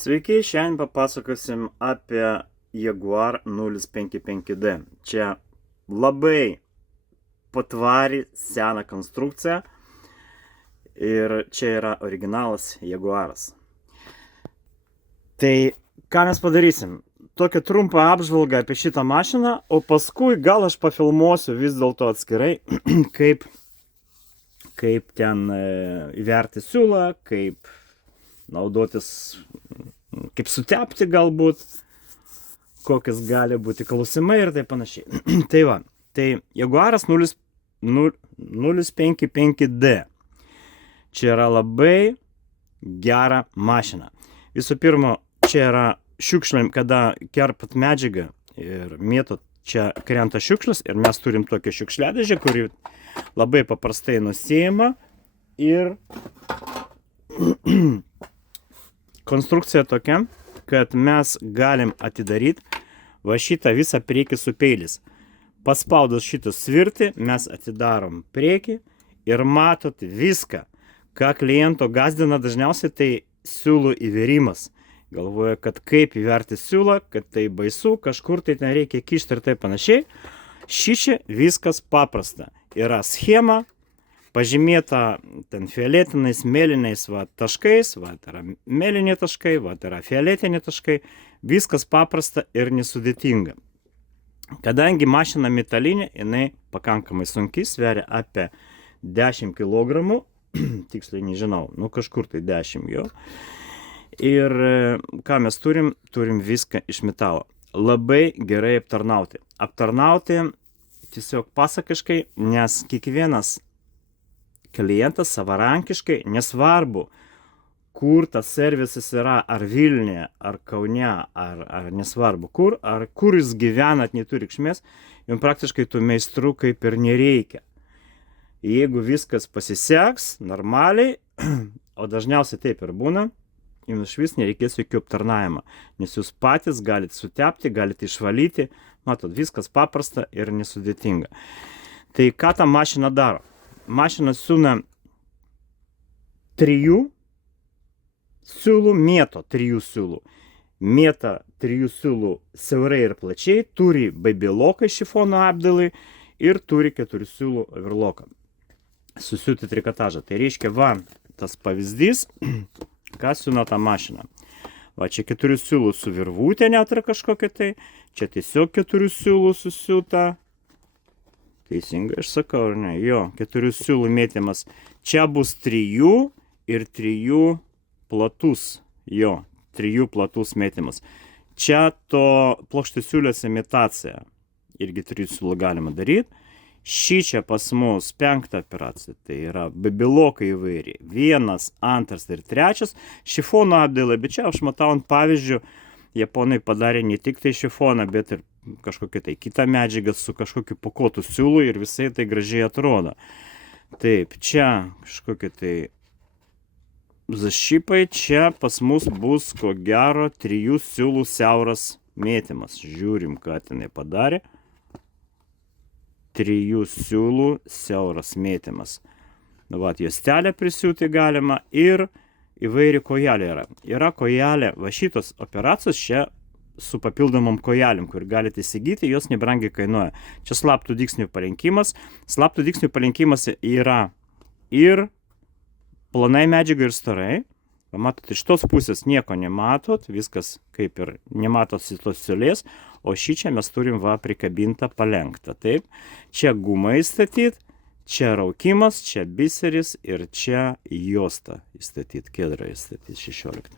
Sveiki, šiandien papasakosim apie Jaguar 055D. Čia labai patvari sena konstrukcija ir čia yra originalas Jaguaras. Tai ką mes padarysim? Tokią trumpą apžvalgą apie šitą mašiną, o paskui gal aš pafilmuosiu vis dėlto atskirai, kaip ten įverti siūlą, kaip naudotis, kaip sutepti galbūt, kokias gali būti klausimai ir taip panašiai. Tai va, tai Jaguaras 055D. Čia yra labai gera mašina. Visų pirma, čia yra šiukšlėm, kada kerpat medžiagą ir mėtot, čia krenta šiukšlis ir mes turim tokią šiukšliadėžę, kuri labai paprastai nusiima ir konstrukcija tokia, kad mes galim atidaryti va šitą visą priekį su peilis. Paspaudus šitą svirtį, mes atidarom priekį ir matot viską, ką kliento gazdina dažniausiai, tai siūlų įvėrimas. Galvoja, kad kaip įverti siūlą, kad tai baisu, kažkur tai ten reikia kišti ir taip panašiai. Šičia viskas paprasta. Yra schema, pažymėta ten fioletiniais, mėlynais taškais, tai yra mėlyni taškai, tai yra fioletiniai taškai. Viskas paprasta ir nesudėtinga. Kadangi mašina metalinė, jinai pakankamai sunki, sveria apie 10 kg, tiksliai nežinau, kažkur tai 10 jo. Ir ką mes turim? Turim viską iš metalo. Labai gerai aptarnauti. Aptarnauti tiesiog pasakiškai, nes kiekvienas klientas savarankiškai, nesvarbu, kur tas servisas yra, ar Vilniuje, ar Kaune, ar nesvarbu kur, ar kur jis gyvenat, neturi reikšmės, jums praktiškai tų meistrų kaip ir nereikia. Jeigu viskas pasiseks normaliai, o dažniausiai taip ir būna, jums vis nereikės jokių aptarnavimą, nes jūs patys galite sutepti, galite išvalyti, matot, viskas paprasta ir nesudėtinga. Tai ką ta mašina daro? Mašina siūna 3 siūlų, mėto 3 siūlų. Mėta 3 siūlų siaurai ir plačiai, turi babyloką šifono apdailai ir turi 4 siūlų overloką. Susiūti trikotažą. Tai reiškia, va, tas pavyzdys, ką siūna tą mašiną. Va, čia 4 siūlų su virvutė net yra kažkokia tai, čia tiesiog 4 siūlų susiūta. Teisingai aš sakau, ar ne? Jo, 4 siūlų mėtymas. Čia bus 3 ir 3 platus. Jo, 3 platus mėtymas. Čia to plokštesiūlės imitacija. Irgi 3 siūlų galima daryti. Šičia pas mus 5 operacija. Tai yra babylokai įvairiai. 1, 2 ir 3. Šifono apdaila, bet čia aš matau ant pavyzdžių, japonai padarė ne tik tai šifoną, bet ir kažkokia tai kita medžiaga su kažkokiu pakotu siūlu ir visai tai gražiai atrodo. Taip, čia kažkokie tai zašypai, čia pas mus bus ko gero 3 siūlų siauras mėtymas. Žiūrim, ką tenai padarė. 3 siūlų siauras mėtymas. Vat, juostelę prisiūti galima ir įvairi kojelė yra. Yra kojelė, va šitos operacijos čia su papildomom kojelėm, kur galite įsigyti, jos nebrangiai kainuoja. Čia slaptų dygsnių palenkimas. Slaptų dygsnių palenkimas yra ir plonai medžiaga ir storai. Matot, iš tos pusės nieko nematot, viskas kaip ir nematot tos siūlės, o šičia mes turim va prikabintą palenktą. Taip, čia gumą įstatyti, čia raukimas, čia biseris ir čia juosta įstatyti, kedrą įstatyti 16.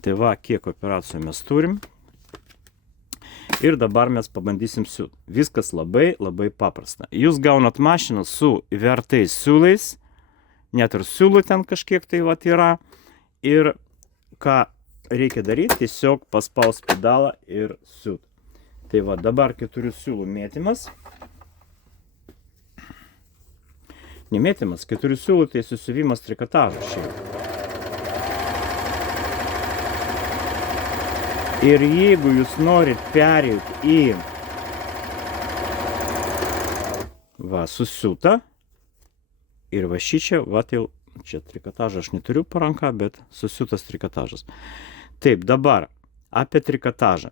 Tai va, kiek operacijų mes turim. Ir dabar mes pabandysim siūti. Viskas labai, labai paprasta. Jūs gaunat mašiną su įvertais siūlais, net ir siūlų ten kažkiek tai va yra. Ir ką reikia daryti, tiesiog paspaus pedalą ir siūt. Tai va, dabar 4 siūlų mėtymas. Nemėtymas, 4 siūlų tai susiuvimas trikotažo šiaip. Ir jeigu jūs norit pereiti į va, susiūtą ir va šičia, va, jau čia trikotažą aš neturiu po ranka, bet susiūtas trikotažas. Taip, dabar apie trikotažą.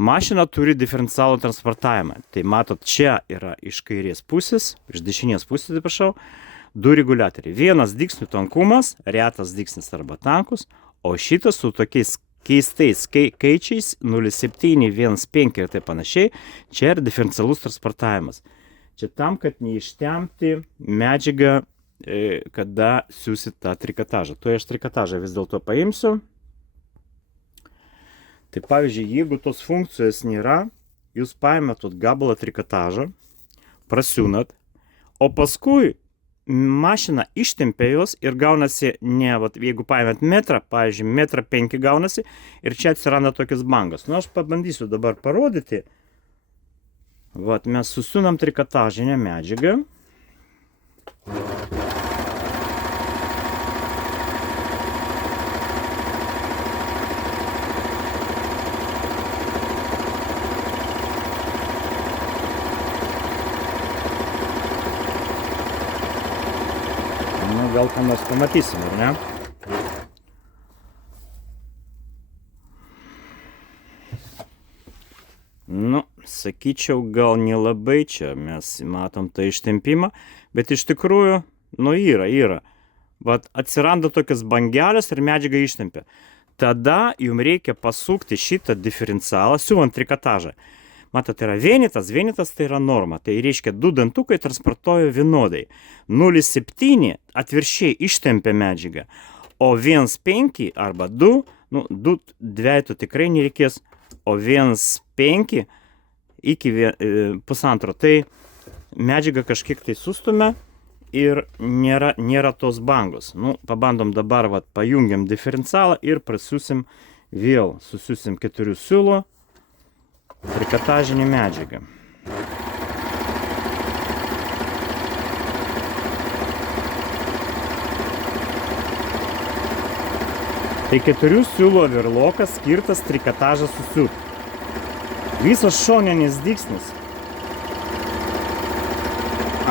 Mašina turi diferencialų transportavimą. Tai matot, čia yra iš kairės pusės, iš dešinės pusės, atsiprašau, du reguliatoriai. Vienas dygsnių tankumas, retas dygsnis arba tankus, o šitas su tokiais keistais skaičiais 0,7, 1,5 ir taip panašiai, čia yra diferencialus transportavimas. Čia tam, kad neištempti medžiagą, kada siūsit tą trikotažą. Tai aš trikotažą vis dėlto paimsiu. Tai pavyzdžiui, jeigu tos funkcijos nėra, jūs paėmėt gabalą trikotažą, prasiūnat, o paskui mašina ištempia jos ir gaunasi ne, jeigu paėmėt metrą, pavyzdžiui, 1,5 m gaunasi ir čia atsiranda tokios bangos. Nu, aš pabandysiu dabar parodyti. Mes susiūnam trikotažinę medžiagą. Gal ką nors pamatysim, ar ne? Nu, sakyčiau, gal nelabai čia mes matom tą ištempimą, bet iš tikrųjų, yra. Atsiranda tokias bangelės ir medžiaga ištempia. Tada jums reikia pasukti šitą diferencialą, siūlant trikotažą. Matot, yra vienetas tai yra norma. Tai reiškia, du dantukai transportuoja vienodai. 0,7 atviršiai ištempia medžiagą, o 1,5 arba 2, dvejtų tikrai nereikės, o 1,5 iki 1,5, tai medžiaga kažkiek tai sustumia ir nėra tos bangos. Pabandom dabar, pajungiam diferencialą ir prasiūsim vėl, susiūsim 4 siūlų trikotažinį medžiagą. Tai 4 siūlų overlokas skirtas trikotažą susiūt. Visas šoninis dygsnis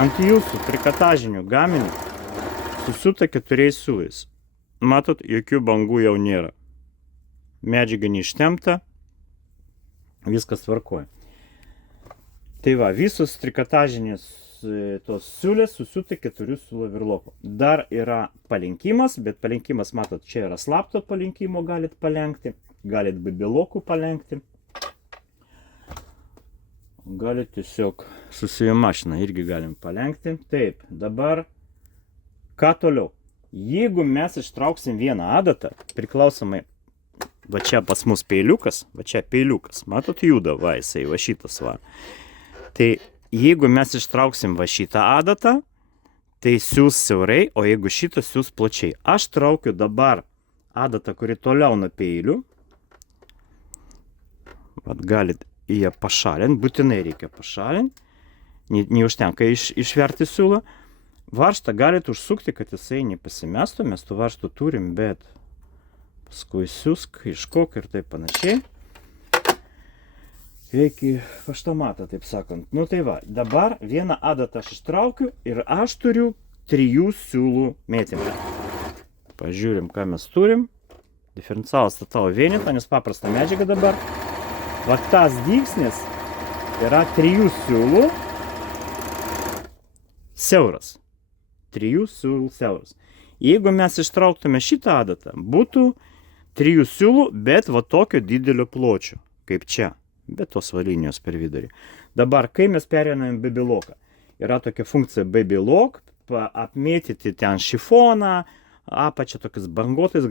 ant jūsų trikotažinių gaminių susiūta 4 siūlais. Matot, jokių bangų jau nėra. Medžiaga neištempta. Viskas tvarkoja. Tai visos trikotažinės tos siūlės susiūta 4 siūlų overlokų. Dar yra palenkimas, bet palenkimas, matot, čia yra slapto palenkimo, galit palenkti, galit babylokų palenkti. Galit tiesiog susiję mašiną irgi galim palenkti. Taip, dabar ką toliau? Jeigu mes ištrauksim vieną adatą, priklausomai, čia pas mus peiliukas, čia peiliukas, matot, juda, jisai, šitas. Tai jeigu mes ištrauksim šitą adatą, tai siūs siaurai, o jeigu šitas siūs plačiai. Aš traukiu dabar adatą, kuri toliau nuo peilių. Galit ją pašalinti, būtinai reikia pašalinti. Neužtenka išverti siūlą. Varžtą galit užsukti, kad jisai nepasimestų, mes tų varžtų turim, bet paskui siusk, iškok ir taip panašiai. Reikia paštomatą, taip sakant. Tai dabar vieną adatą aš ištraukiu ir aš turiu 3 siūlų mėtymą. Pažiūrim, ką mes turim. Diferencialas statau vienetą, nes paprasta medžiaga dabar. Tas dygsnis yra 3 siūlų siauras. 3 siūlų siauras. Jeigu mes ištrauktume šitą adatą, būtų 3 siūlų, bet tokio didelio pločio, kaip čia, bet tos linijos per vidurį. Dabar, kai mes pereinam babyloką, yra tokia funkcija babylok, apmėtyti ten šifoną, apačią tokiais bangotais,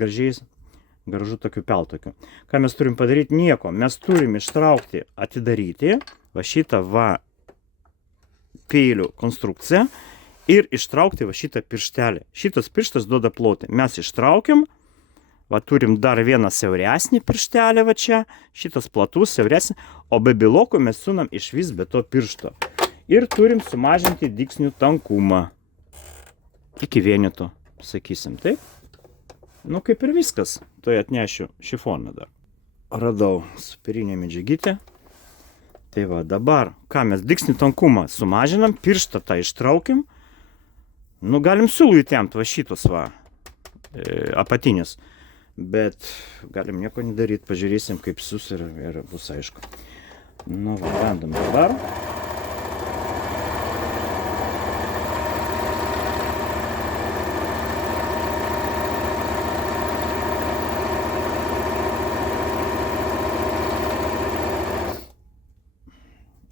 gražu tokiu peltokiu. Ką mes turim padaryti? Nieko. Mes turim ištraukti, atidaryti šitą peilių konstrukciją ir ištraukti šitą pirštelį. Šitas pirštas duoda plotį. Mes ištraukiam, turim dar vieną siauresnį pirštelį čia, šitas platus, siauresnį, o babylokų mes siūnam iš vis be to piršto. Ir turim sumažinti dygsnių tankumą. Iki vieneto, sakysim, taip. Kaip ir viskas. Tai atnešiu šifoną dar. Radau superinę medžiagytę. Tai dabar, ką mes dygsnių tankumą sumažinam, pirštą tą ištraukim. Galim siūlų įtempt šitus apatinius. bet galim nieko nedaryti, pažiūrėsim kaip sus ir bus aišku. Nu, bandom dabar.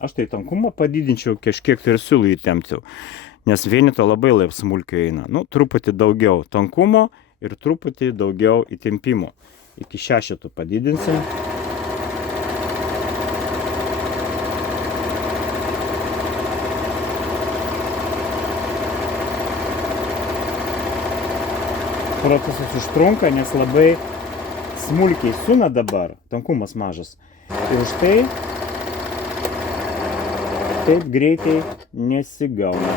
Aš tai tankumą padidinčiau, kažkiek tai ir siūlų įtempčiau, nes vienito labai laip smulkiai eina. Nu, truputį daugiau tankumo ir truputį daugiau įtempimo. Iki 6 padidinsim. Procesas užtrunka, nes labai smulkiai suna dabar, tankumas mažas. Ir už tai taip greitai nesigauna.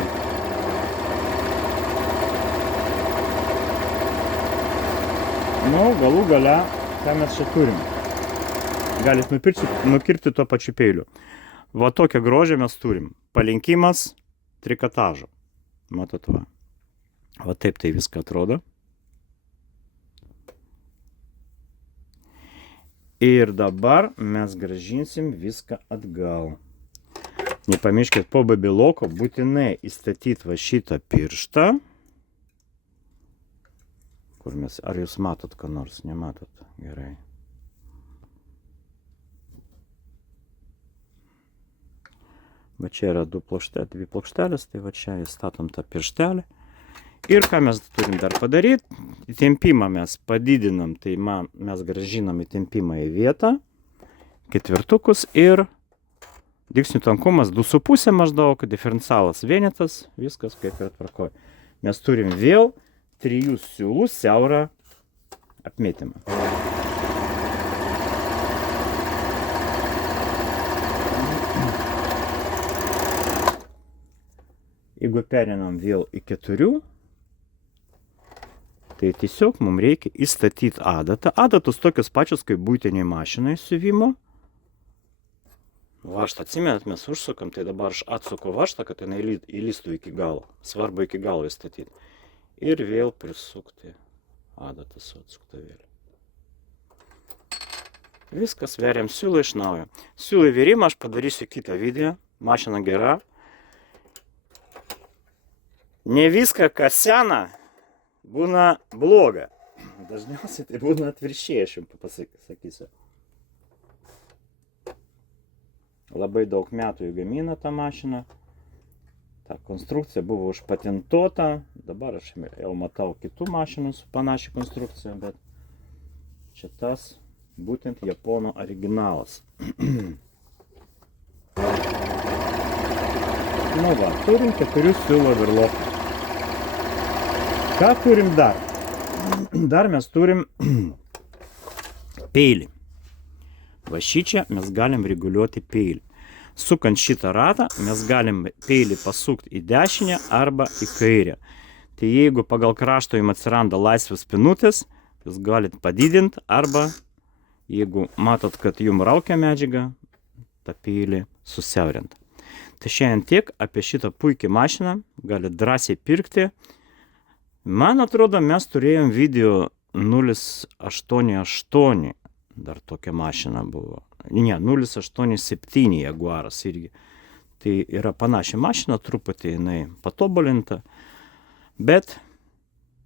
Nu, galų gale, ką mes čia turim. Galit nukirpti tuo pačiu peiliu. Va tokią grožę mes turim. Palinkimas trikotažo. Matot va. Va taip tai viską atrodo. Ir dabar mes grąžinsim viską atgal. Nepamirškit po babiloko būtinai įstatyti va šitą pirštą. Kur mes, ar jūs matot ką nors? Nematot? Gerai. Va čia yra dvi plokštelės, tai va čia įstatom tą pirštelę. Ir ką mes turim dar padaryti? Įtempimą mes padidinam, tai mes grąžinam įtempimą į vietą. Ketvirtukus ir dygsnių tankumas 2,5 maždaug, diferencialas vienetas, viskas kaip ir tvarkoj. Mes turim vėl 3 siūlų siaurą apmėtymą. Jeigu perinam vėl į 4, tai tiesiog mums reikia įstatyti adatą. Adatos tokios pačios kaip buitiniai mašinai siuvimo. Vaštą atsimenat, mes užsukam, tai dabar aš atsuku vaštą, kad jinai įlystų iki galo. Svarbu iki galo įstatyti. Ir vėl prisukti adatą su atsuktavėliu. Viskas, veriam siūlą iš naujo. Siūlą vėrimą aš padarysiu kitą video. Mašina gera. Ne viską, kas sena, būna bloga. Dažniausiai tai būna atvirkščiai, aš jums pasakysiu. Labai daug metų jų gamina tą mašiną. Ta konstrukcija buvo užpatentuota. Dabar aš jau matau kitų mašinų su panašia konstrukcija, bet čia tas būtent japonų originalas. Nu va, turim 4 siūlo virlokus. Ką turim dar? Dar mes turim peilį. Va šičia mes galim reguliuoti peilį. Sukant šitą ratą mes galim peilį pasukti į dešinę arba į kairę. Tai jeigu pagal krašto jums atsiranda laisvės pinutės, jūs galit padidinti arba jeigu matot, kad jums raukia medžiaga, tą peilį susiaurinti. Tai šiandien tiek apie šitą puikią mašiną, galit drąsiai pirkti. Man atrodo, mes turėjom video 088, dar tokia mašina buvo. Ne, 087 Jaguaras irgi. Tai yra panaši mašina, truputį jinai patobulinta. Bet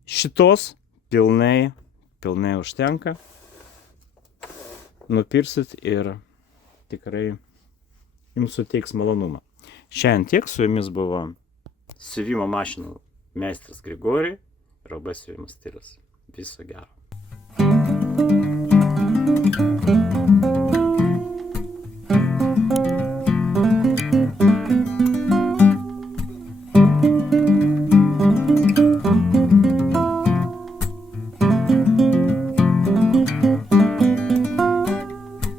šitos pilnai užtenka. Nupirsit ir tikrai jums suteiks malonumą. Šiandien tiek, su jumis buvo siuvimo mašinų meistras Grigorij ir OB siuvimo stilius. Viso gero.